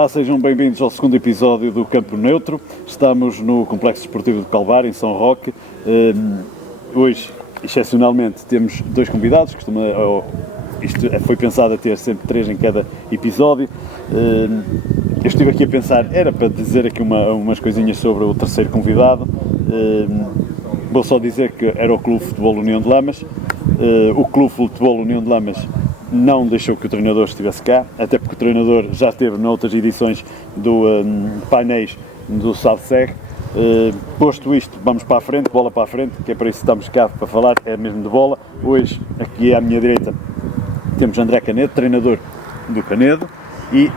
Olá, sejam bem-vindos ao segundo episódio do Campo Neutro. Estamos no Complexo Desportivo de Calvário, em São Roque. Hoje, excepcionalmente, temos dois convidados. Isto foi pensado a ter sempre 3 em cada episódio. Eu estive aqui a pensar, era para dizer aqui umas coisinhas sobre o terceiro convidado. Vou só dizer que era o Clube Futebol União de Lamas. O Clube Futebol União de Lamas não deixou que o treinador estivesse cá, até porque o treinador já esteve noutras edições do painéis do SADSEG. Posto isto, vamos para a frente, bola para a frente, que é para isso que estamos cá para falar, é mesmo de bola. Hoje, aqui à minha direita, temos André Canedo, treinador do Canedo, e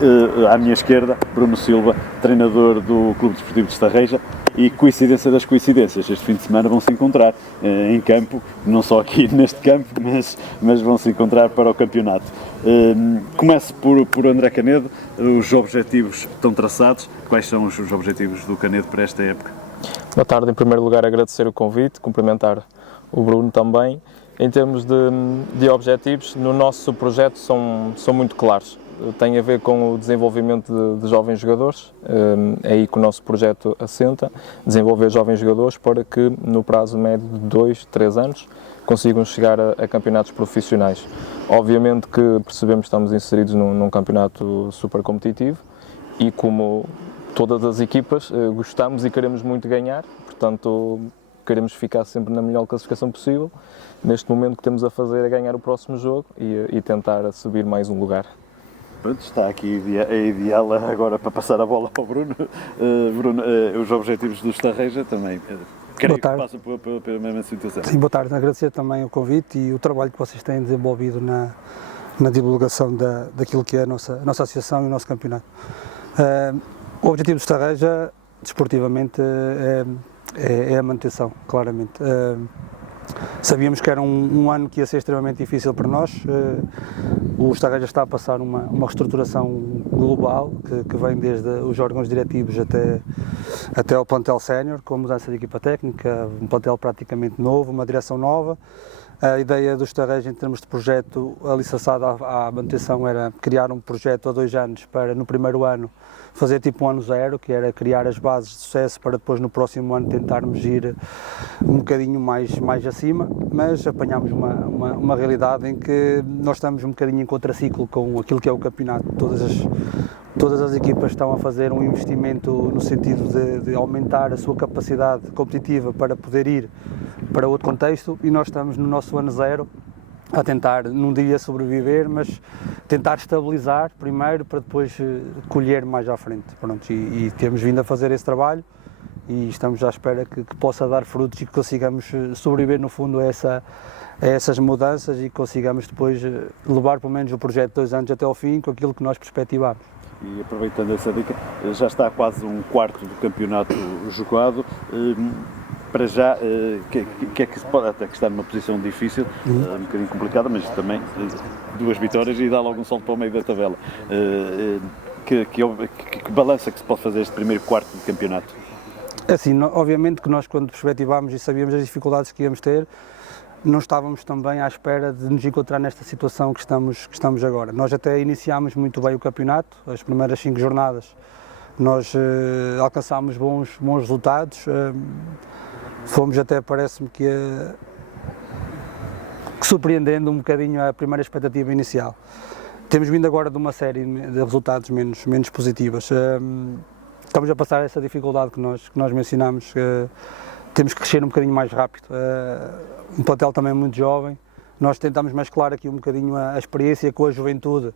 à minha esquerda, Bruno Silva, treinador do Clube Desportivo de Estarreja. E coincidência das coincidências, este fim de semana vão se encontrar em campo, não só aqui neste campo, mas vão se encontrar para o campeonato. Começo por André Canedo. Os objetivos estão traçados. Quais são os objetivos do Canedo para esta época? Boa tarde. Em primeiro lugar, agradecer o convite, cumprimentar o Bruno também. Em termos de objetivos, no nosso projeto são muito claros. Tem a ver com o desenvolvimento de jovens jogadores, é aí que o nosso projeto assenta, desenvolver jovens jogadores para que no prazo médio de 2, 3 anos consigam chegar a campeonatos profissionais. Obviamente que percebemos que estamos inseridos num campeonato super competitivo e, como todas as equipas, gostamos e queremos muito ganhar, portanto queremos ficar sempre na melhor classificação possível. Neste momento o que temos a fazer é ganhar o próximo jogo e tentar subir mais um lugar. Pronto, está aqui a ideal agora para passar a bola ao Bruno. Bruno, os objetivos do Estarreja também, creio que passam pela mesma situação. Sim, boa tarde. Agradecer também o convite e o trabalho que vocês têm desenvolvido na divulgação daquilo que é a nossa associação e o nosso campeonato. O objetivo do Estarreja, desportivamente, é a manutenção, claramente. Sabíamos que era um ano que ia ser extremamente difícil para nós. O Estarreja está a passar uma reestruturação global que vem desde os órgãos diretivos até o plantel sénior, com a mudança de equipa técnica, um plantel praticamente novo, uma direção nova. A ideia do Estarreja, em termos de projeto alicerçado à manutenção, era criar um projeto a 2 anos para, no primeiro ano, fazer tipo um ano zero, que era criar as bases de sucesso para depois no próximo ano tentarmos ir um bocadinho mais acima, mas apanhámos uma realidade em que nós estamos um bocadinho em contraciclo com aquilo que é o campeonato. Todas as equipas estão a fazer um investimento no sentido de aumentar a sua capacidade competitiva para poder ir para outro contexto, e nós estamos no nosso ano zero a tentar, não diria sobreviver, mas tentar estabilizar primeiro para depois colher mais à frente. Pronto, e temos vindo a fazer esse trabalho e estamos à espera que possa dar frutos e que consigamos sobreviver, no fundo, a essas mudanças e consigamos depois levar pelo menos o projeto de 2 anos até ao fim com aquilo que nós perspectivamos. E aproveitando essa dica, já está quase um quarto do campeonato jogado. Para já, que é que se pode, até que está numa posição difícil, um bocadinho complicada, mas também 2 vitórias e dá logo um salto para o meio da tabela. Que balança que se pode fazer este primeiro quarto do campeonato? Assim, obviamente que nós, quando perspectivámos e sabíamos as dificuldades que íamos ter, não estávamos também à espera de nos encontrar nesta situação que estamos agora. Nós até iniciámos muito bem o campeonato, as primeiras 5 jornadas nós alcançámos bons resultados, fomos até, parece-me que surpreendendo um bocadinho a primeira expectativa inicial. Temos vindo agora de uma série de resultados menos positivas. Estamos a passar essa dificuldade que nós mencionámos. Temos que crescer um bocadinho mais rápido. Um plantel também muito jovem. Nós tentamos mesclar aqui um bocadinho a experiência com a juventude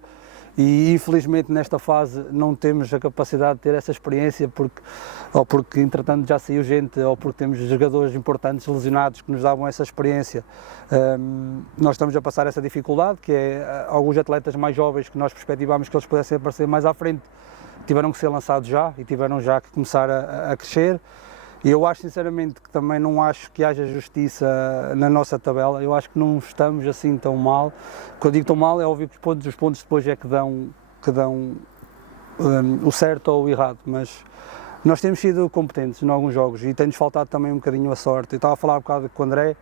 e, infelizmente, nesta fase não temos a capacidade de ter essa experiência ou porque entretanto já saiu gente, ou porque temos jogadores importantes lesionados que nos davam essa experiência. Nós estamos a passar essa dificuldade, que é alguns atletas mais jovens que nós perspectivámos que eles pudessem aparecer mais à frente, tiveram que ser lançados já e tiveram já que começar a crescer. E eu acho sinceramente que também não acho que haja justiça na nossa tabela. Eu acho que não estamos assim tão mal. Quando digo tão mal, é óbvio que os pontos depois é que dão o certo ou o errado, mas nós temos sido competentes em alguns jogos e tem-nos faltado também um bocadinho a sorte. Eu estava a falar um bocado com o André.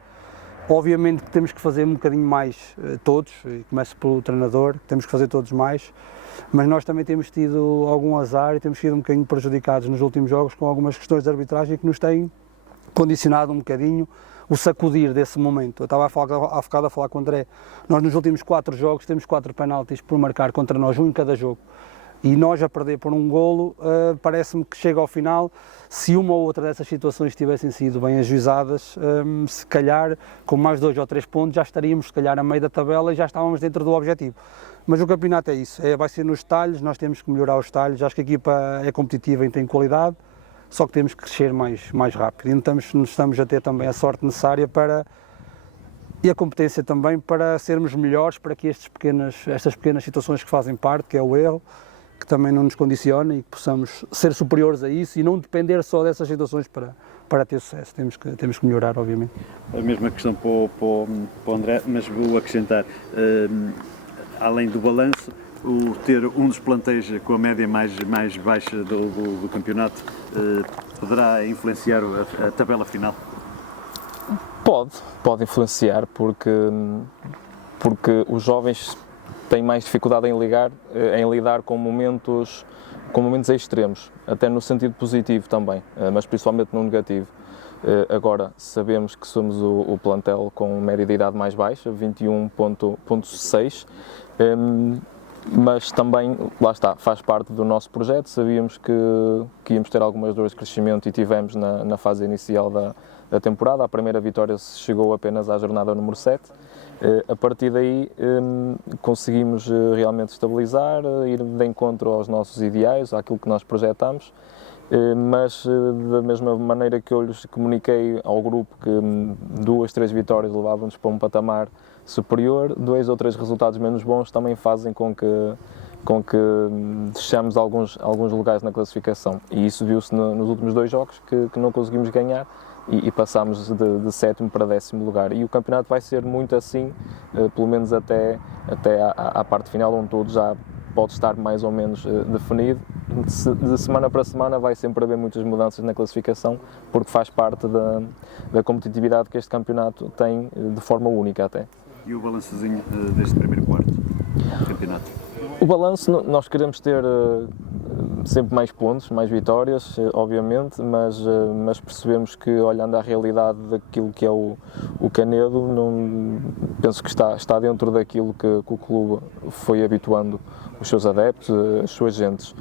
Obviamente que temos que fazer um bocadinho mais todos, e começo pelo treinador, temos que fazer todos mais. mas nós também temos tido algum azar e temos sido um bocadinho prejudicados nos últimos jogos com algumas questões de arbitragem que nos têm condicionado um bocadinho o sacudir desse momento. Eu estava há bocado a falar com o André, nós nos últimos 4 jogos temos 4 penaltis por marcar contra nós, um em cada jogo. E nós a perder por um golo, parece-me que chega ao final, se uma ou outra dessas situações tivessem sido bem ajuizadas, se calhar com mais 2 ou 3 pontos já estaríamos se calhar a meio da tabela e já estávamos dentro do objetivo. Mas o campeonato é isso, vai ser nos detalhes, nós temos que melhorar os detalhes, acho que a equipa é competitiva e tem qualidade, só que temos que crescer mais rápido e estamos a ter também a sorte necessária e a competência também para sermos melhores, para que estas pequenas situações que fazem parte, que é o erro, que também não nos condiciona e que possamos ser superiores a isso e não depender só dessas situações para ter sucesso. Temos que melhorar, obviamente. A mesma questão para o André, mas vou acrescentar, além do balanço, ter um dos plantéis com a média mais baixa do campeonato poderá influenciar a tabela final? Pode influenciar, porque os jovens têm mais dificuldade em lidar com momentos extremos, até no sentido positivo também, mas principalmente no negativo. Agora sabemos que somos o plantel com média de idade mais baixa, 21.6, mas também, lá está, faz parte do nosso projeto. Sabíamos que íamos ter algumas dores de crescimento e tivemos na fase inicial da temporada. A primeira vitória chegou apenas à jornada número 7. A partir daí conseguimos realmente estabilizar, ir de encontro aos nossos ideais, àquilo que nós projetamos, mas da mesma maneira que eu lhes comuniquei ao grupo que 2, 3 vitórias levavam-nos para um patamar superior, 2 ou 3 resultados menos bons também fazem com que deixamos alguns lugares na classificação, e isso viu-se nos últimos 2 jogos que não conseguimos ganhar e passámos de 7º para 10º lugar, e o campeonato vai ser muito assim, pelo menos até à parte final, onde tudo já pode estar mais ou menos definido. De semana para semana vai sempre haver muitas mudanças na classificação, porque faz parte da competitividade que este campeonato tem de forma única até. E o balançozinho deste primeiro quarto do campeonato? O balanço, nós queremos ter sempre mais pontos, mais vitórias, obviamente, mas percebemos que, olhando à realidade daquilo que é o Canedo, penso que está dentro daquilo que o clube foi habituando os seus adeptos, as suas gentes.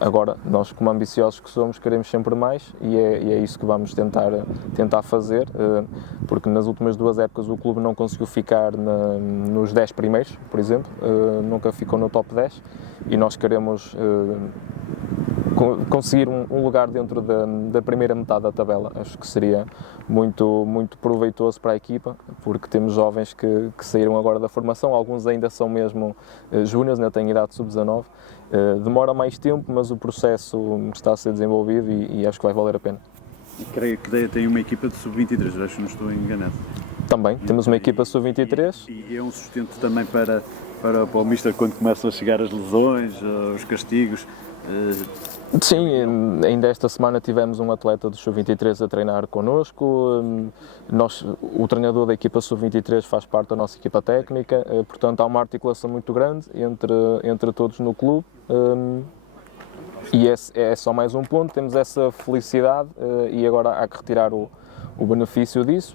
Agora, nós, como ambiciosos que somos, queremos sempre mais, e é isso que vamos tentar fazer, porque nas últimas 2 épocas o clube não conseguiu ficar nos 10 primeiros, por exemplo, nunca ficou no top 10, e nós queremos conseguir um lugar dentro da primeira metade da tabela. Acho que seria muito, muito proveitoso para a equipa, porque temos jovens que saíram agora da formação, alguns ainda são mesmo júniores, ainda têm idade sub-19, demora mais tempo, mas o processo está a ser desenvolvido e acho que vai valer a pena. E creio que tem uma equipa de sub-23, acho que não estou enganado. Também, temos uma equipa sub-23. E é um sustento também para o Mister quando começam a chegar as lesões, os castigos. Sim, ainda esta semana tivemos um atleta do Sub-23 a treinar connosco. O treinador da equipa Sub-23 faz parte da nossa equipa técnica, portanto há uma articulação muito grande entre todos no clube. E é só mais um ponto, temos essa felicidade e agora há que retirar o benefício disso.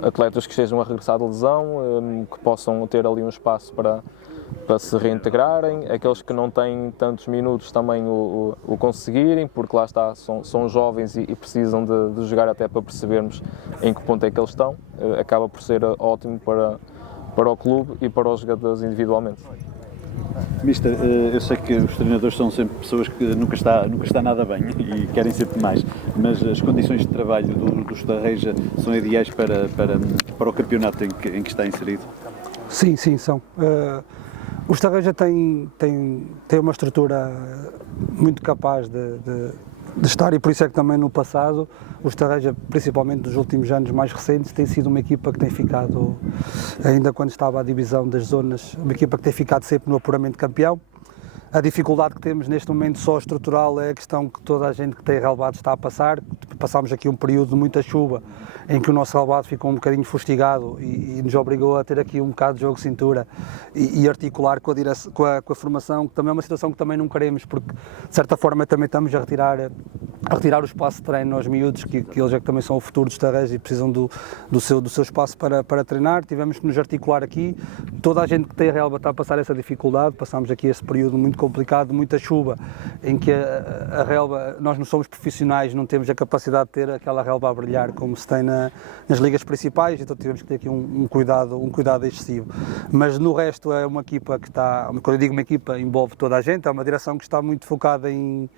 Atletas que estejam a regressar de lesão, que possam ter ali um espaço para se reintegrarem, aqueles que não têm tantos minutos também o conseguirem, porque lá está, são jovens e precisam de jogar até para percebermos em que ponto é que eles estão. Acaba por ser ótimo para o clube e para os jogadores individualmente. Mister, eu sei que os treinadores são sempre pessoas que nunca está nada bem e querem sempre mais, mas as condições de trabalho do Estarreja são ideais para o campeonato em que está inserido? Sim, são. O Estarreja tem uma estrutura muito capaz de estar, e por isso é que também no passado o Estarreja, principalmente nos últimos anos mais recentes, tem sido uma equipa que tem ficado, ainda quando estava a divisão das zonas, uma equipa que tem ficado sempre no apuramento campeão. A dificuldade que temos neste momento só estrutural é a questão que toda a gente que tem relevado está a passar, que passámos aqui um período de muita chuva, em que o nosso relvado ficou um bocadinho fustigado e nos obrigou a ter aqui um bocado de jogo de cintura e articular com a formação, que também é uma situação que também não queremos, porque de certa forma também estamos a retirar o espaço de treino aos miúdos, que eles é que também são o futuro dos Tarrés e precisam do seu espaço para treinar. Tivemos que nos articular aqui, toda a gente que tem a relva está a passar essa dificuldade, passámos aqui esse período muito complicado, muita chuva, em que a relva, nós não somos profissionais, não temos a capacidade de ter aquela relva a brilhar como se tem nas ligas principais, então tivemos que ter aqui um cuidado excessivo. Mas no resto é uma equipa que está, quando eu digo uma equipa, envolve toda a gente, é uma direção que está muito focada em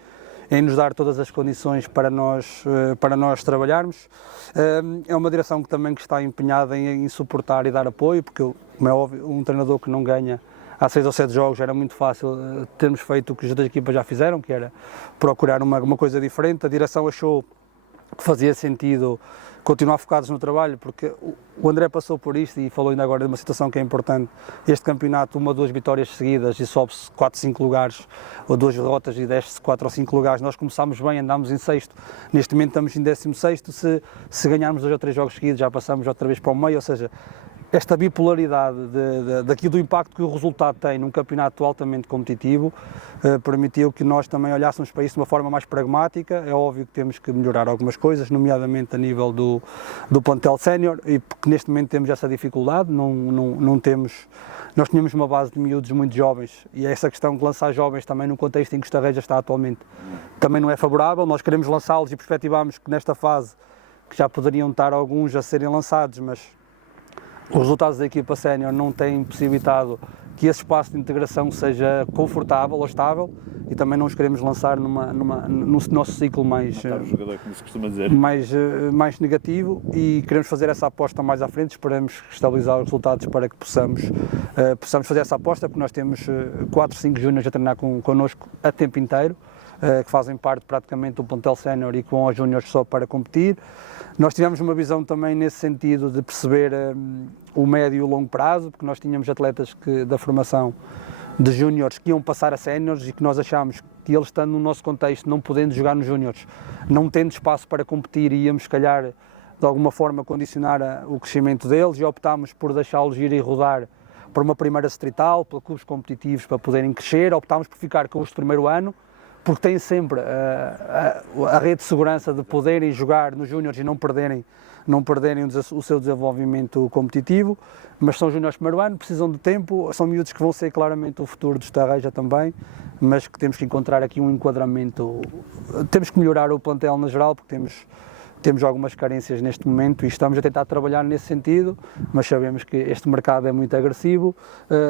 nos dar todas as condições para nós trabalharmos. É uma direção que também está empenhada em suportar e dar apoio, porque, como é óbvio, um treinador que não ganha há 6 ou 7 jogos era muito fácil termos feito o que as outras equipas já fizeram, que era procurar uma coisa diferente. A direção achou que fazia sentido continuar focados no trabalho, porque o André passou por isto e falou ainda agora de uma situação que é importante. Este campeonato, 1 ou 2 vitórias seguidas e sobe-se 4, 5 lugares, ou 2 derrotas e desce-se 4 ou 5 lugares. Nós começámos bem, andámos em 6º, neste momento estamos em 16º, se ganharmos 2 ou 3 jogos seguidos já passamos outra vez para o meio, ou seja, esta bipolaridade daqui do impacto que o resultado tem num campeonato altamente competitivo permitiu que nós também olhássemos para isso de uma forma mais pragmática. É óbvio que temos que melhorar algumas coisas, nomeadamente a nível do plantel sénior, e porque neste momento temos essa dificuldade, não temos. Nós tínhamos uma base de miúdos muito jovens e essa questão de lançar jovens também no contexto em que o Estarreja está atualmente também não é favorável. Nós queremos lançá-los e perspectivamos que nesta fase, que já poderiam estar alguns a serem lançados, mas os resultados da equipa sénior não têm possibilitado que esse espaço de integração seja confortável ou estável e também não os queremos lançar no nosso ciclo mais, jogador, como se costuma dizer. mais negativo, e queremos fazer essa aposta mais à frente. Esperamos estabilizar os resultados para que possamos fazer essa aposta, porque nós temos 4, 5 júniores a treinar connosco a tempo inteiro, que fazem parte praticamente do plantel sénior e que vão aos júniores só para competir. Nós tivemos uma visão também nesse sentido de perceber o médio e o longo prazo, porque nós tínhamos atletas da formação de júniores que iam passar a séniores e que nós achámos que eles, estando no nosso contexto, não podendo jogar nos júniores, não tendo espaço para competir, íamos, se calhar, de alguma forma condicionar o crescimento deles, e optámos por deixá-los ir e rodar para uma primeira distrital, para clubes competitivos para poderem crescer. Optámos por ficar com os de primeiro ano, porque têm sempre a rede de segurança de poderem jogar nos júniores e não perderem o seu desenvolvimento competitivo, mas são júniores de primeiro ano, precisam de tempo, são miúdos que vão ser claramente o futuro do Estarreja também, mas que temos que encontrar aqui um enquadramento. Temos que melhorar o plantel na geral, porque temos algumas carências neste momento e estamos a tentar trabalhar nesse sentido, mas sabemos que este mercado é muito agressivo,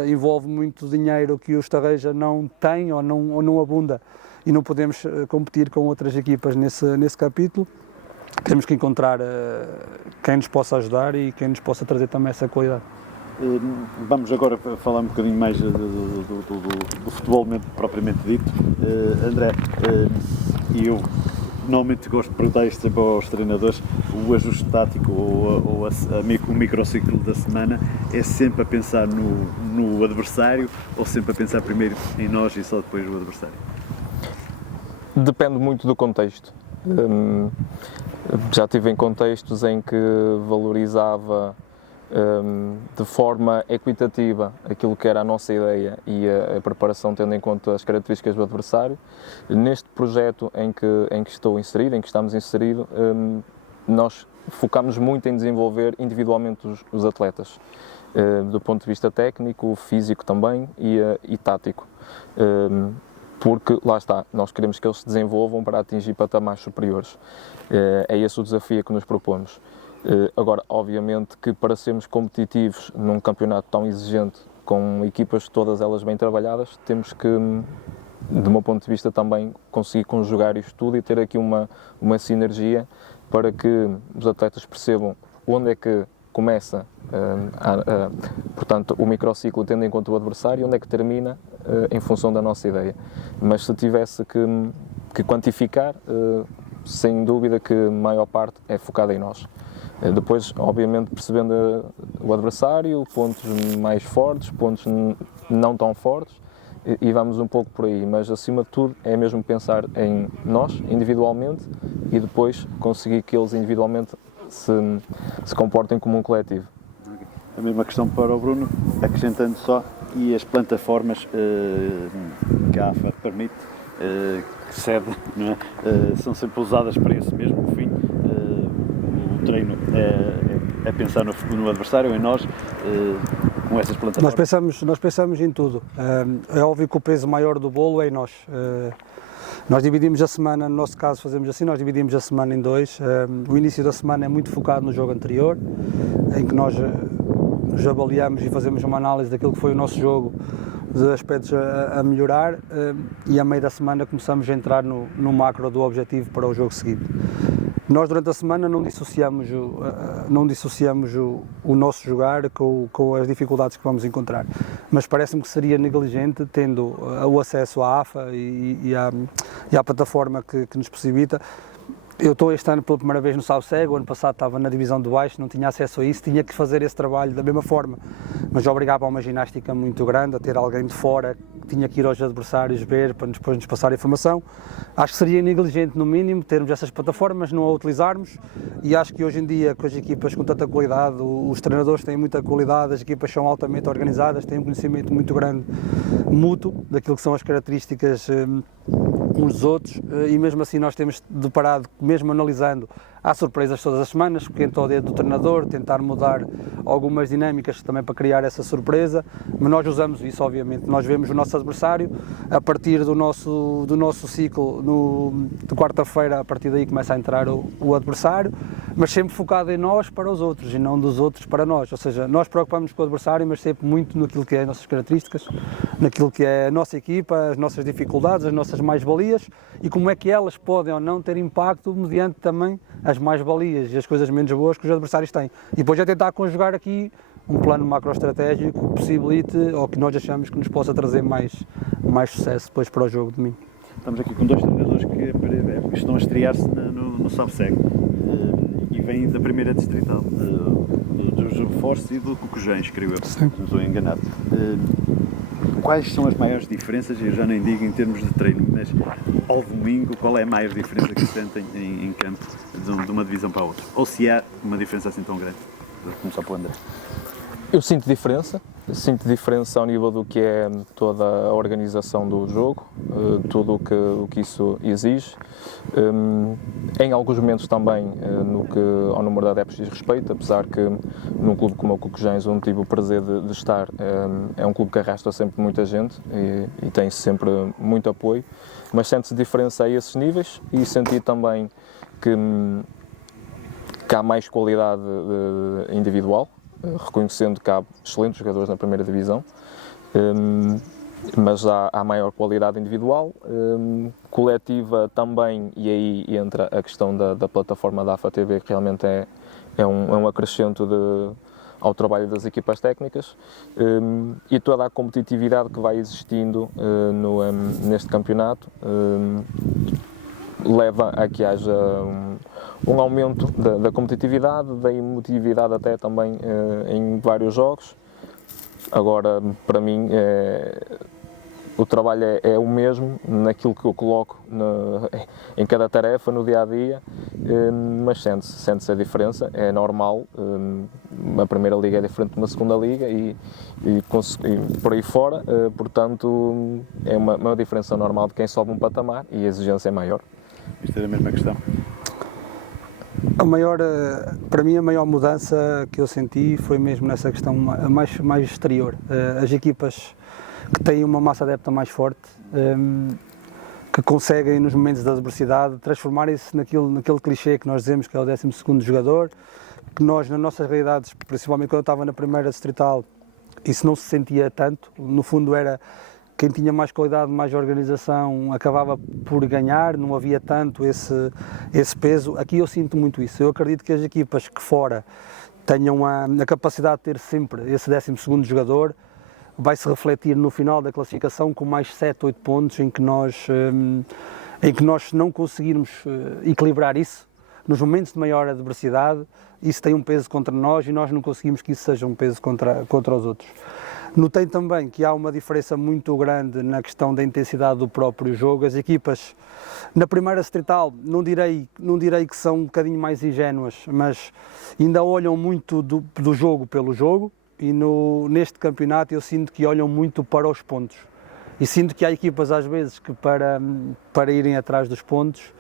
envolve muito dinheiro que o Estarreja não tem ou não abunda, e não podemos competir com outras equipas nesse capítulo. Temos que encontrar quem nos possa ajudar e quem nos possa trazer também essa qualidade. Vamos agora falar um bocadinho mais do futebol propriamente dito. André, eu normalmente gosto de perguntar isto sempre aos treinadores: o ajuste tático ou o microciclo da semana é sempre a pensar no adversário ou sempre a pensar primeiro em nós e só depois no adversário? Depende muito do contexto. Já estive em contextos em que valorizava de forma equitativa aquilo que era a nossa ideia e a preparação, tendo em conta as características do adversário. Neste projeto em que estou inserido, em que estamos inseridos, nós focamos muito em desenvolver individualmente os atletas, do ponto de vista técnico, físico também e tático. Porque, lá está, nós queremos que eles se desenvolvam para atingir patamares superiores. É esse o desafio que nos propomos. Agora, obviamente que para sermos competitivos num campeonato tão exigente, com equipas todas elas bem trabalhadas, temos que, do meu ponto de vista, também conseguir conjugar isto tudo e ter aqui uma sinergia para que os atletas percebam onde é que começa portanto, o microciclo, tendo em conta o adversário, onde é que termina em função da nossa ideia. Mas se tivesse que quantificar, sem dúvida que a maior parte é focada em nós. Depois, obviamente, percebendo o adversário, pontos mais fortes, pontos não tão fortes, e vamos um pouco por aí, mas acima de tudo é mesmo pensar em nós, individualmente, e depois conseguir que eles individualmente se comportem como um coletivo. A mesma questão para o Bruno, acrescentando só, e as plataformas que a AFA permite, que cede, não é? São sempre usadas para esse mesmo fim. O treino é pensar no adversário, em nós, com essas plataformas. Nós pensamos em tudo. É óbvio que o peso maior do bolo é em nós. Nós dividimos a semana, no nosso caso fazemos assim, nós dividimos a semana em dois. O início da semana é muito focado no jogo anterior, em que nós nos avaliamos e fazemos uma análise daquilo que foi o nosso jogo, de aspectos a melhorar, e a meio da semana começamos a entrar no macro do objetivo para o jogo seguinte. Nós durante a semana não dissociamos o nosso jogar com as dificuldades que vamos encontrar, mas parece-me que seria negligente, tendo o acesso à AFA e à plataforma que nos possibilita. Eu estou este ano pela primeira vez no Salcego, o ano passado estava na divisão de baixo, não tinha acesso a isso, tinha que fazer esse trabalho da mesma forma, mas obrigava a uma ginástica muito grande, a ter alguém de fora, que tinha que ir aos adversários ver, para depois nos passar a informação. Acho que seria negligente, no mínimo, termos essas plataformas, não a utilizarmos, e acho que hoje em dia, com as equipas com tanta qualidade, os treinadores têm muita qualidade, as equipas são altamente organizadas, têm um conhecimento muito grande, mútuo, daquilo que são as características uns dos outros, e mesmo assim nós temos deparado, mesmo analisando, há surpresas todas as semanas, porque entra o dedo do treinador, tentar mudar algumas dinâmicas também para criar essa surpresa, mas nós usamos isso, obviamente. Nós vemos o nosso adversário a partir do nosso ciclo, de quarta-feira, a partir daí começa a entrar o adversário, mas sempre focado em nós para os outros e não dos outros para nós, ou seja, nós preocupamos com o adversário, mas sempre muito naquilo que é as nossas características, naquilo que é a nossa equipa, as nossas dificuldades, as nossas mais-valias e como é que elas podem ou não ter impacto mediante também as mais-valias e as coisas menos boas que os adversários têm. E depois é tentar conjugar aqui um plano macroestratégico que possibilite, ou que nós achamos que nos possa trazer mais sucesso depois para o jogo de domingo. Estamos aqui com dois treinadores que estão a estrear-se no Salcego e vêm da primeira distrital, dos reforços e do Cocujães, creio eu, se não estou enganado. Quais são as maiores diferenças, eu já nem digo em termos de treino, mas ao domingo, qual é a maior diferença que sentem em campo de uma divisão para a outra? Ou se há uma diferença assim tão grande? Vou começar pelo André. Eu sinto diferença ao nível do que é toda a organização do jogo, tudo o que isso exige. Em alguns momentos também no que ao número de adeptos diz respeito, apesar que num clube como o Cocujães, onde tive o prazer de estar, é um clube que arrasta sempre muita gente e tem sempre muito apoio, mas sente-se diferença a esses níveis e senti também que há mais qualidade individual, reconhecendo que há excelentes jogadores na primeira divisão, mas há maior qualidade individual, coletiva também, e aí entra a questão da plataforma da AFA TV, que realmente é um acrescento ao trabalho das equipas técnicas, e toda a competitividade que vai existindo neste campeonato leva a que haja um aumento da competitividade, da emotividade até também em vários jogos. Agora, para mim, o trabalho é o mesmo naquilo que eu coloco em cada tarefa, no dia-a-dia, mas sente-se a diferença, é normal. A primeira liga é diferente de uma segunda liga e por aí fora, portanto, é uma diferença normal de quem sobe um patamar e a exigência é maior. Isto é a mesma questão. Para mim, a maior mudança que eu senti foi mesmo nessa questão mais exterior. As equipas que têm uma massa adepta mais forte, que conseguem, nos momentos da adversidade, transformarem-se naquele clichê que nós dizemos que é o 12º jogador, que nós, nas nossas realidades, principalmente quando eu estava na primeira distrital, isso não se sentia tanto. No fundo, era quem tinha mais qualidade, mais organização, acabava por ganhar, não havia tanto esse peso. Aqui eu sinto muito isso. Eu acredito que as equipas que fora tenham a capacidade de ter sempre esse 12º jogador, vai se refletir no final da classificação com mais 7, 8 pontos em que nós não conseguirmos equilibrar isso. Nos momentos de maior adversidade, isso tem um peso contra nós e nós não conseguimos que isso seja um peso contra os outros. Notei também que há uma diferença muito grande na questão da intensidade do próprio jogo. As equipas na primeira distrital, não direi que são um bocadinho mais ingênuas, mas ainda olham muito do jogo pelo jogo, e neste campeonato eu sinto que olham muito para os pontos. E sinto que há equipas às vezes que para irem atrás dos pontos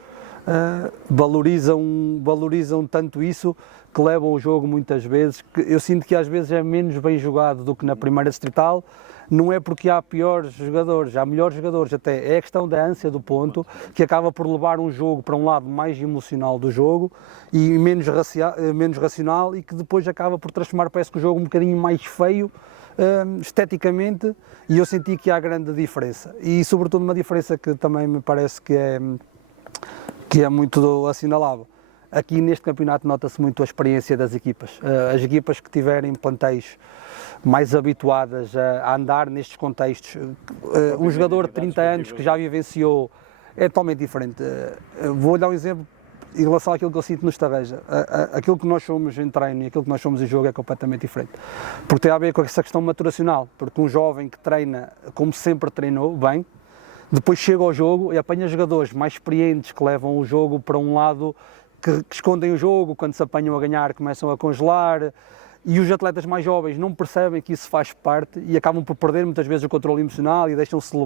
valorizam tanto isso, que levam o jogo muitas vezes, que eu sinto que às vezes é menos bem jogado do que na primeira distrital. Não é porque há piores jogadores, há melhores jogadores até, é a questão da ânsia do ponto, que acaba por levar um jogo para um lado mais emocional do jogo e menos racional, e que depois acaba por transformar, parece que o jogo um bocadinho mais feio, esteticamente, e eu senti que há grande diferença. E sobretudo uma diferença que também me parece que é muito assinalável. Aqui neste campeonato nota-se muito a experiência das equipas. As equipas que tiverem plantéis mais habituadas a andar nestes contextos, um jogador de 30 anos que já vivenciou, é totalmente diferente. Vou dar um exemplo em relação àquilo que eu sinto no Estarreja. Aquilo que nós somos em treino e aquilo que nós somos em jogo é completamente diferente. Porque tem a ver com essa questão maturacional, porque um jovem que treina como sempre treinou, bem, depois chega ao jogo e apanha jogadores mais experientes que levam o jogo para um lado, que escondem o jogo, quando se apanham a ganhar começam a congelar, e os atletas mais jovens não percebem que isso faz parte e acabam por perder muitas vezes o controle emocional e deixam-se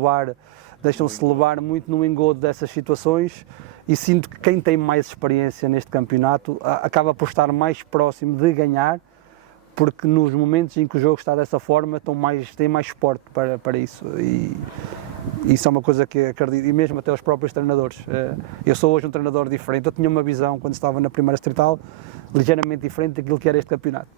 levar muito no engodo dessas situações, e sinto que quem tem mais experiência neste campeonato acaba por estar mais próximo de ganhar, porque nos momentos em que o jogo está dessa forma tem mais suporte para isso. E isso é uma coisa que acredito, e mesmo até os próprios treinadores. Eu sou hoje um treinador diferente, eu tinha uma visão quando estava na primeira distrital ligeiramente diferente daquilo que era este campeonato.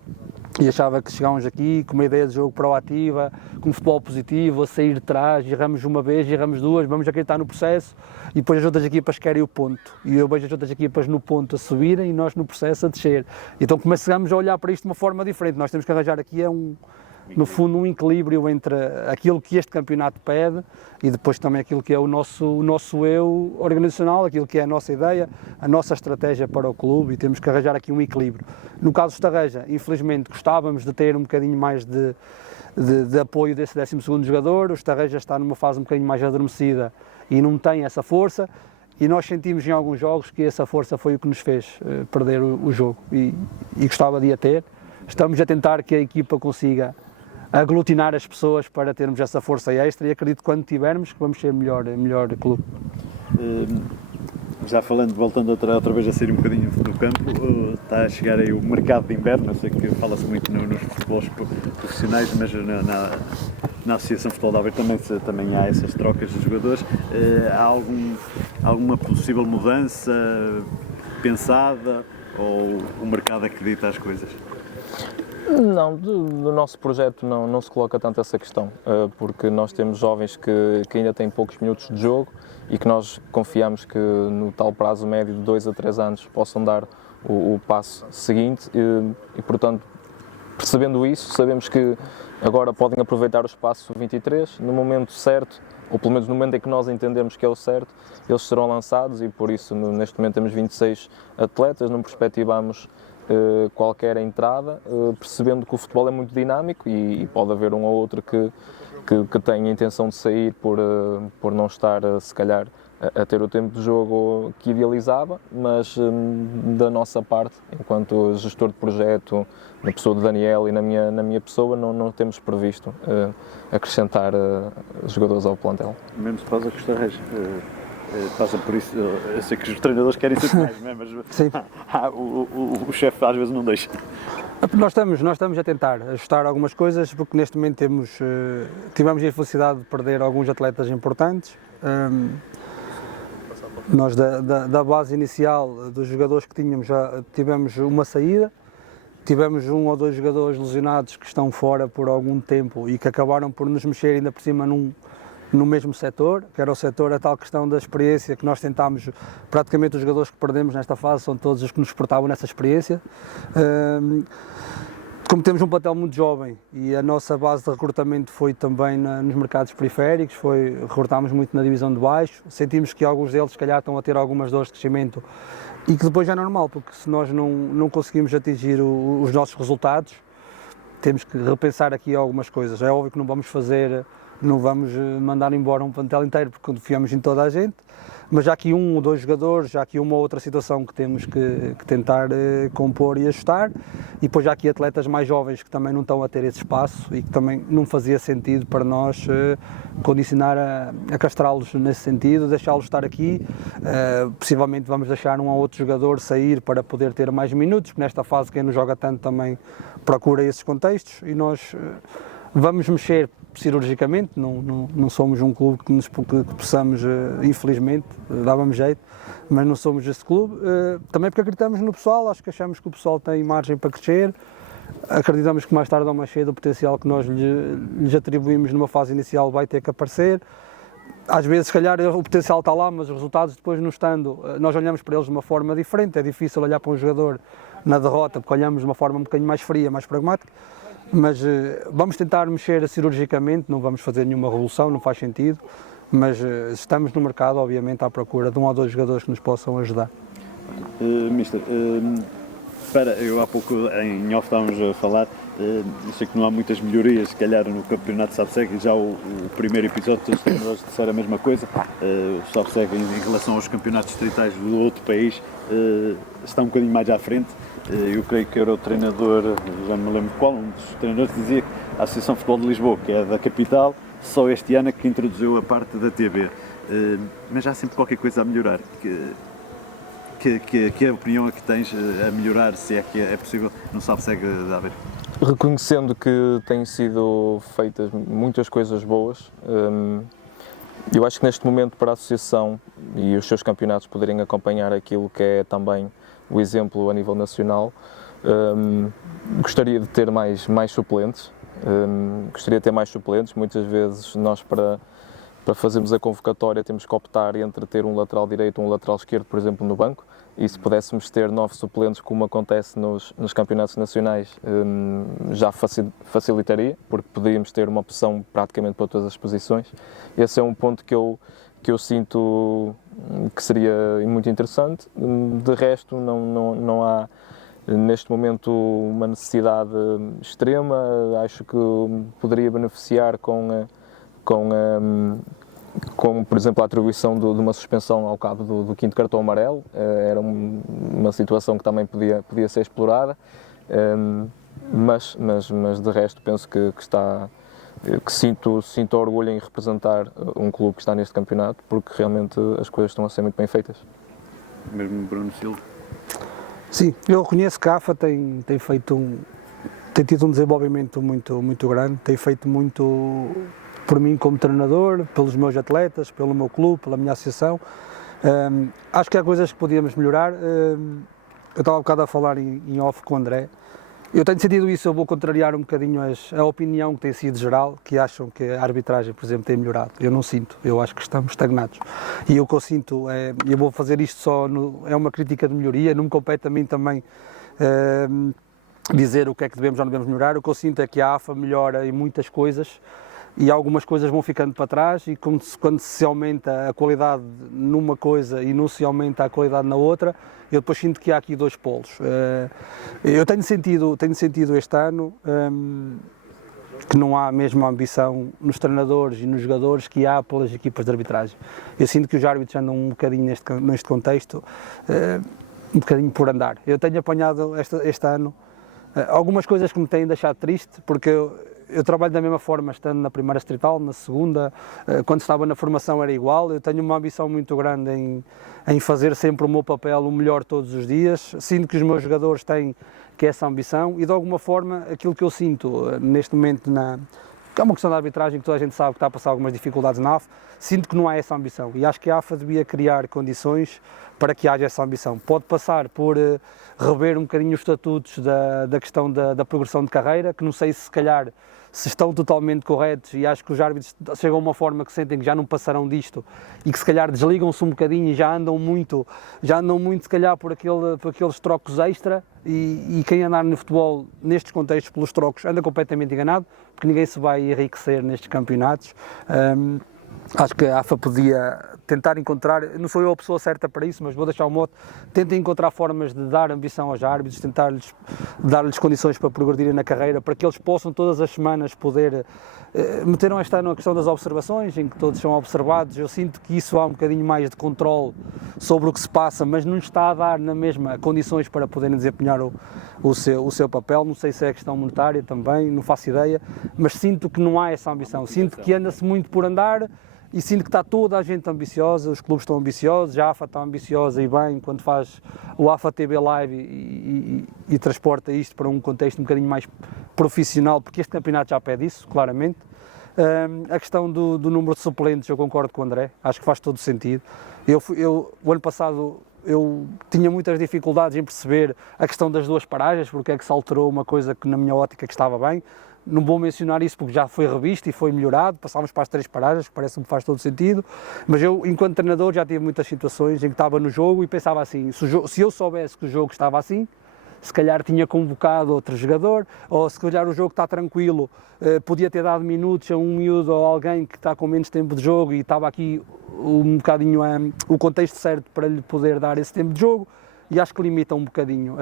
E achava que chegávamos aqui com uma ideia de jogo proativa, com um futebol positivo, a sair de trás, erramos uma vez, erramos duas, vamos acreditar no processo, e depois as outras equipas querem o ponto. E eu vejo as outras equipas no ponto a subirem e nós no processo a descer. Então começamos a olhar para isto de uma forma diferente. Nós temos que arranjar aqui no fundo um equilíbrio entre aquilo que este campeonato pede e depois também aquilo que é o nosso eu organizacional, aquilo que é a nossa ideia, a nossa estratégia para o clube, e temos que arranjar aqui um equilíbrio. No caso do Estarreja, infelizmente gostávamos de ter um bocadinho mais de apoio desse 12º jogador. O Estarreja está numa fase um bocadinho mais adormecida e não tem essa força, e nós sentimos em alguns jogos que essa força foi o que nos fez perder o jogo, e gostava de a ter. Estamos a tentar que a equipa consiga aglutinar as pessoas para termos essa força extra, e acredito que quando tivermos que vamos ser melhor clube. Já voltando outra vez a sair um bocadinho do campo, está a chegar aí o mercado de inverno. Eu sei que fala-se muito nos futebols profissionais, mas na Associação Futebol de Aveiro também há essas trocas de jogadores. Há alguma possível mudança pensada, ou o mercado acredita as coisas? Não, do nosso projeto não se coloca tanto essa questão, porque nós temos jovens que ainda têm poucos minutos de jogo e que nós confiamos que no tal prazo médio de 2 a 3 anos possam dar o passo seguinte, e portanto, percebendo isso, sabemos que agora podem aproveitar o espaço 23, no momento certo, ou pelo menos no momento em que nós entendemos que é o certo, eles serão lançados, e por isso neste momento temos 26 atletas, não perspectivamos qualquer entrada, percebendo que o futebol é muito dinâmico e pode haver um ou outro que tenha a intenção de sair por não estar, se calhar, a ter o tempo de jogo que idealizava, mas da nossa parte, enquanto gestor de projeto, na pessoa de Daniel e na minha pessoa, não temos previsto acrescentar jogadores ao plantel. Mesmo se passa com o Estarreja. Passa por isso, eu sei que os treinadores querem ser mais, mas o chefe às vezes não deixa. Nós estamos a tentar ajustar algumas coisas, porque neste momento tivemos a infelicidade de perder alguns atletas importantes. Nós da base inicial dos jogadores que tínhamos, já tivemos uma saída, tivemos 1 ou 2 jogadores lesionados que estão fora por algum tempo e que acabaram por nos mexer ainda por cima no mesmo setor, que era o setor, a tal questão da experiência, que nós tentámos, praticamente os jogadores que perdemos nesta fase são todos os que nos portavam nessa experiência. Como temos um plantel muito jovem e a nossa base de recrutamento foi também nos mercados periféricos, recrutámos muito na divisão de baixo, sentimos que alguns deles se calhar estão a ter algumas dores de crescimento, e que depois é normal, porque se nós não conseguimos atingir os nossos resultados, temos que repensar aqui algumas coisas. É óbvio que não vamos mandar embora um plantel inteiro porque confiamos em toda a gente, mas já aqui um ou dois jogadores, já aqui uma ou outra situação que temos que tentar compor e ajustar, e depois já aqui atletas mais jovens que também não estão a ter esse espaço e que também não fazia sentido para nós condicionar a castrá-los nesse sentido, deixá-los estar aqui. Possivelmente vamos deixar um ou outro jogador sair para poder ter mais minutos, porque nesta fase quem não joga tanto também procura esses contextos, e nós vamos mexer cirurgicamente, não somos um clube que possamos, infelizmente, dava-me jeito, mas não somos esse clube, também porque acreditamos no pessoal, acho que achamos que o pessoal tem margem para crescer, acreditamos que mais tarde ou mais cedo o potencial que nós lhes atribuímos numa fase inicial vai ter que aparecer. Às vezes, se calhar, o potencial está lá, mas os resultados depois não estando, nós olhamos para eles de uma forma diferente, é difícil olhar para um jogador na derrota, porque olhamos de uma forma um bocadinho mais fria, mais pragmática, mas vamos tentar mexer cirurgicamente, não vamos fazer nenhuma revolução, não faz sentido, mas estamos no mercado, obviamente, à procura de um ou dois jogadores que nos possam ajudar. Mister, eu há pouco em off estávamos a falar, sei que não há muitas melhorias, se calhar, no campeonato de Sabseg, já o primeiro episódio todos os treinadores disseram a mesma coisa, o Sabseg em relação aos campeonatos distritais do outro país está um bocadinho mais à frente. Eu creio que era o treinador, já não me lembro qual, um dos treinadores dizia que a Associação de Futebol de Lisboa, que é da capital, só este ano é que introduziu a parte da TV, mas há sempre qualquer coisa a melhorar. Que opinião é que tens a melhorar, se é que é possível, no Sabseg de Aveiro? Reconhecendo que têm sido feitas muitas coisas boas, eu acho que neste momento para a Associação e os seus campeonatos poderem acompanhar aquilo que é também o exemplo a nível nacional, gostaria de ter mais suplentes, muitas vezes nós para fazermos a convocatória temos que optar entre ter um lateral direito ou um lateral esquerdo, por exemplo, no banco, e se pudéssemos ter 9 suplentes, como acontece nos campeonatos nacionais, já facilitaria, porque poderíamos ter uma opção praticamente para todas as posições. Esse é um ponto que eu sinto que seria muito interessante. De resto, não há neste momento uma necessidade extrema. Acho que poderia beneficiar com por exemplo, a atribuição de uma suspensão ao cabo do 5º cartão amarelo. Era uma situação que também podia ser explorada, mas de resto penso que sinto orgulho em representar um clube que está neste campeonato, porque realmente as coisas estão a ser muito bem feitas. Mesmo Bruno Silva? Sim, eu reconheço que a AFA tem tido um desenvolvimento muito grande, tem feito muito por mim como treinador, pelos meus atletas, pelo meu clube, pela minha associação. Acho que há coisas que podíamos melhorar. Eu estava há bocado a falar em off com o André. Eu tenho sentido isso, eu vou contrariar um bocadinho a opinião que tem sido geral, que acham que a arbitragem, por exemplo, tem melhorado. Eu não sinto, eu acho que estamos estagnados. E o que eu sinto, eu vou fazer isto só, é uma crítica de melhoria, não me compete a mim também dizer o que é que devemos ou não devemos melhorar. O que eu sinto é que a AFA melhora em muitas coisas, e algumas coisas vão ficando para trás, e quando se aumenta a qualidade numa coisa e não se aumenta a qualidade na outra, eu depois sinto que há aqui dois polos. Eu tenho sentido este ano que não há a mesma ambição nos treinadores e nos jogadores que há pelas equipas de arbitragem. Eu sinto que os árbitros andam um bocadinho neste contexto, um bocadinho por andar. Eu tenho apanhado este ano algumas coisas que me têm deixado triste, porque eu trabalho da mesma forma, estando na primeira distrital, na segunda, quando estava na formação era igual. Eu tenho uma ambição muito grande em fazer sempre o meu papel o melhor todos os dias. Sinto que os meus jogadores têm essa ambição, e de alguma forma aquilo que eu sinto neste momento, que é uma questão da arbitragem, que toda a gente sabe que está a passar algumas dificuldades na AFA, sinto que não há essa ambição, e acho que a AFA devia criar condições para que haja essa ambição. Pode passar por rever um bocadinho os estatutos da questão da progressão de carreira, que não sei se calhar se estão totalmente corretos, e acho que os árbitros chegam a uma forma que sentem que já não passarão disto, e que se calhar desligam-se um bocadinho e já andam muito se calhar por aqueles trocos extra, e quem andar no futebol nestes contextos pelos trocos anda completamente enganado, porque ninguém se vai enriquecer nestes campeonatos. Acho que a AFA podia tentar encontrar, não sou eu a pessoa certa para isso, mas vou deixar o mote, tentem encontrar formas de dar ambição aos árbitros, tentar-lhes dar-lhes condições para progredirem na carreira, para que eles possam todas as semanas poder, meteram esta na questão das observações, em que todos são observados. Eu sinto que isso há um bocadinho mais de controle sobre o que se passa, mas não está a dar na mesma condições para poderem desempenhar o seu papel. Não sei se é questão monetária também, não faço ideia, mas sinto que não há essa ambição, sinto que anda-se muito por andar. E sinto que está toda a gente ambiciosa, os clubes estão ambiciosos, a AFA está ambiciosa e bem, quando faz o AFA TV Live e transporta isto para um contexto um bocadinho mais profissional, porque este campeonato já pede isso, claramente. A questão do número de suplentes, eu concordo com o André, acho que faz todo sentido. O ano passado eu tinha muitas dificuldades em perceber a questão das 2 paragens, porque é que se alterou uma coisa que na minha ótica que estava bem. Não vou mencionar isso porque já foi revisto e foi melhorado, passámos para as 3 paragens, que parece-me que faz todo sentido, mas eu, enquanto treinador, já tive muitas situações em que estava no jogo e pensava assim, se eu soubesse que o jogo estava assim, se calhar tinha convocado outro jogador, ou se calhar o jogo está tranquilo, podia ter dado minutos a um miúdo ou alguém que está com menos tempo de jogo e estava aqui um bocadinho o contexto certo para lhe poder dar esse tempo de jogo, e acho que limita um bocadinho.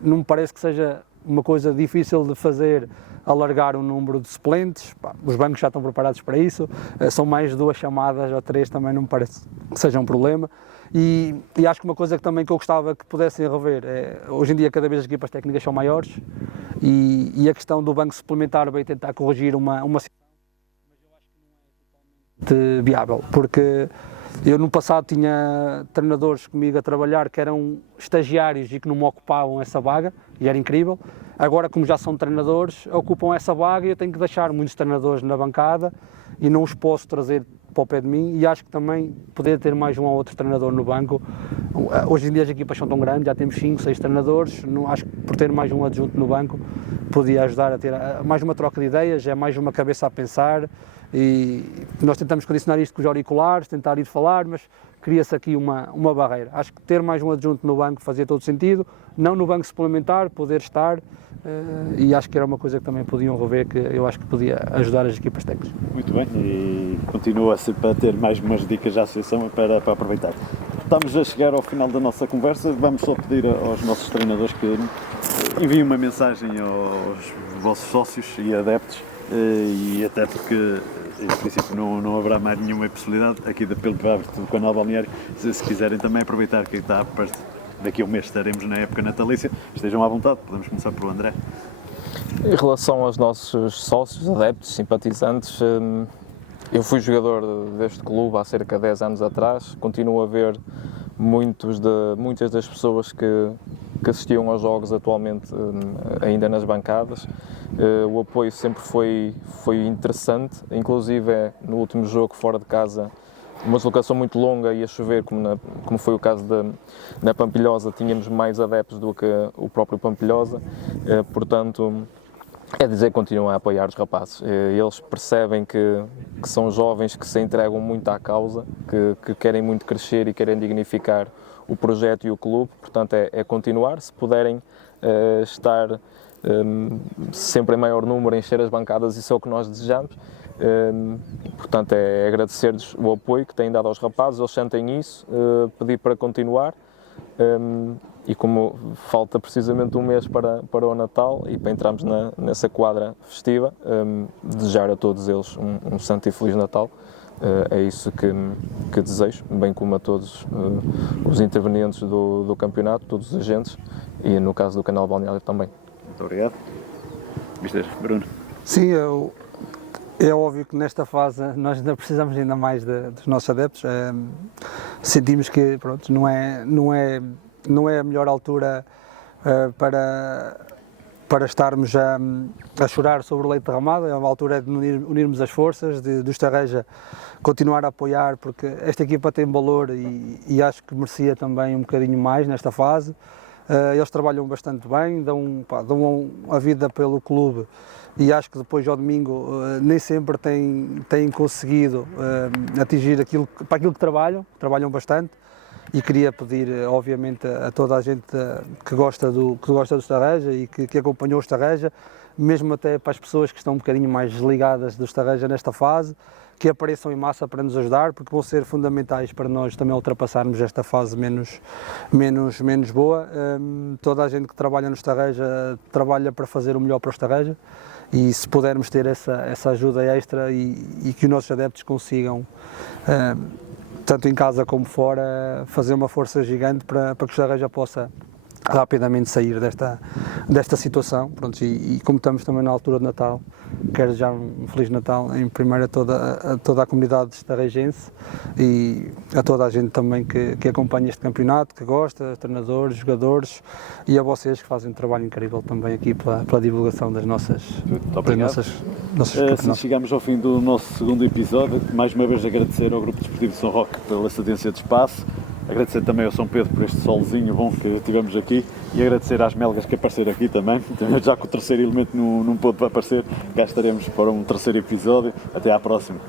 Não me parece que seja uma coisa difícil de fazer, alargar o número de suplentes. Os bancos já estão preparados para isso, são mais 2 chamadas ou 3, também não me parece que seja um problema. E acho que uma coisa que também que eu gostava que pudessem rever é, hoje em dia cada vez as equipas técnicas são maiores e a questão do banco suplementar vai tentar corrigir uma situação, mas eu acho que não é totalmente viável, porque eu no passado tinha treinadores comigo a trabalhar que eram estagiários e que não me ocupavam essa vaga, e era incrível. Agora, como já são treinadores, ocupam essa vaga e eu tenho que deixar muitos treinadores na bancada e não os posso trazer para o pé de mim, e acho que também poder ter mais um ou outro treinador no banco. Hoje em dia as equipas são tão grandes, já temos 5, 6 treinadores, não, acho que por ter mais um adjunto no banco podia ajudar a ter mais uma troca de ideias, é mais uma cabeça a pensar, e nós tentamos condicionar isto com os auriculares, tentar ir falar, mas cria-se aqui uma barreira. Acho que ter mais um adjunto no banco fazia todo sentido, não no banco suplementar, poder estar, e acho que era uma coisa que também podiam rever, que eu acho que podia ajudar as equipas técnicas. Muito bem, e continua sempre a ter mais umas dicas da associação para aproveitar. Estamos a chegar ao final da nossa conversa, vamos só pedir aos nossos treinadores que enviem uma mensagem aos vossos sócios e adeptos, e até porque em princípio não haverá mais nenhuma possibilidade aqui pelo hábito do canal Balneário, se quiserem também aproveitar que está perto, daqui a um mês estaremos na época natalícia, estejam à vontade, podemos começar pelo André. Em relação aos nossos sócios, adeptos, simpatizantes, eu fui jogador deste clube há cerca de 10 anos atrás, continuo a ver muitas das pessoas que assistiam aos jogos atualmente ainda nas bancadas. O apoio sempre foi interessante, inclusive no último jogo fora de casa, uma deslocação muito longa e a chover, como foi o caso na Pampilhosa, tínhamos mais adeptos do que o próprio Pampilhosa, portanto é dizer que continuam a apoiar os rapazes. Eles percebem que são jovens que se entregam muito à causa, que querem muito crescer e querem dignificar o projeto e o clube, portanto é continuar, se puderem estar sempre em maior número, encher as bancadas, isso é o que nós desejamos. Portanto é agradecer-lhes o apoio que têm dado aos rapazes, eles sentem isso, pedir para continuar, e como falta precisamente um mês para o Natal e para entrarmos nessa quadra festiva, desejar a todos eles um santo e feliz Natal. É isso que desejo, bem como a todos os intervenientes do campeonato, todos os agentes, e no caso do canal Balneário também. Muito obrigado. Mister Bruno. Sim, é óbvio que nesta fase nós ainda precisamos ainda mais dos nossos adeptos. Sentimos que pronto, não é a melhor altura para estarmos a chorar sobre o leite derramado, é uma altura de unirmos as forças, do Estarreja continuar a apoiar, porque esta equipa tem valor e acho que merecia também um bocadinho mais nesta fase. Eles trabalham bastante bem, dão a vida pelo clube, e acho que depois ao domingo nem sempre têm conseguido atingir para aquilo que trabalham bastante. E queria pedir, obviamente, a toda a gente que gosta do Estarreja e que acompanhou o Estarreja, mesmo até para as pessoas que estão um bocadinho mais desligadas do Estarreja nesta fase, que apareçam em massa para nos ajudar, porque vão ser fundamentais para nós também ultrapassarmos esta fase menos boa. Toda a gente que trabalha no Estarreja trabalha para fazer o melhor para o Estarreja, e se pudermos ter essa ajuda extra e que os nossos adeptos consigam, tanto em casa como fora, fazer uma força gigante para que o Estarreja possa rapidamente sair desta situação. Pronto, e como estamos também na altura de Natal, quero já um Feliz Natal em primeiro a toda a comunidade estarrejense e a toda a gente também que acompanha este campeonato, que gosta, treinadores, jogadores, e a vocês que fazem um trabalho incrível também aqui pela divulgação das nossas Assim chegamos ao fim do nosso segundo episódio. Mais uma vez agradecer ao Grupo Desportivo de São Roque pela cedência de espaço, agradecer também ao São Pedro por este solzinho bom que tivemos aqui e agradecer às melgas que apareceram aqui também, já que o terceiro elemento não pôde aparecer, cá estaremos para um terceiro episódio. Até à próxima.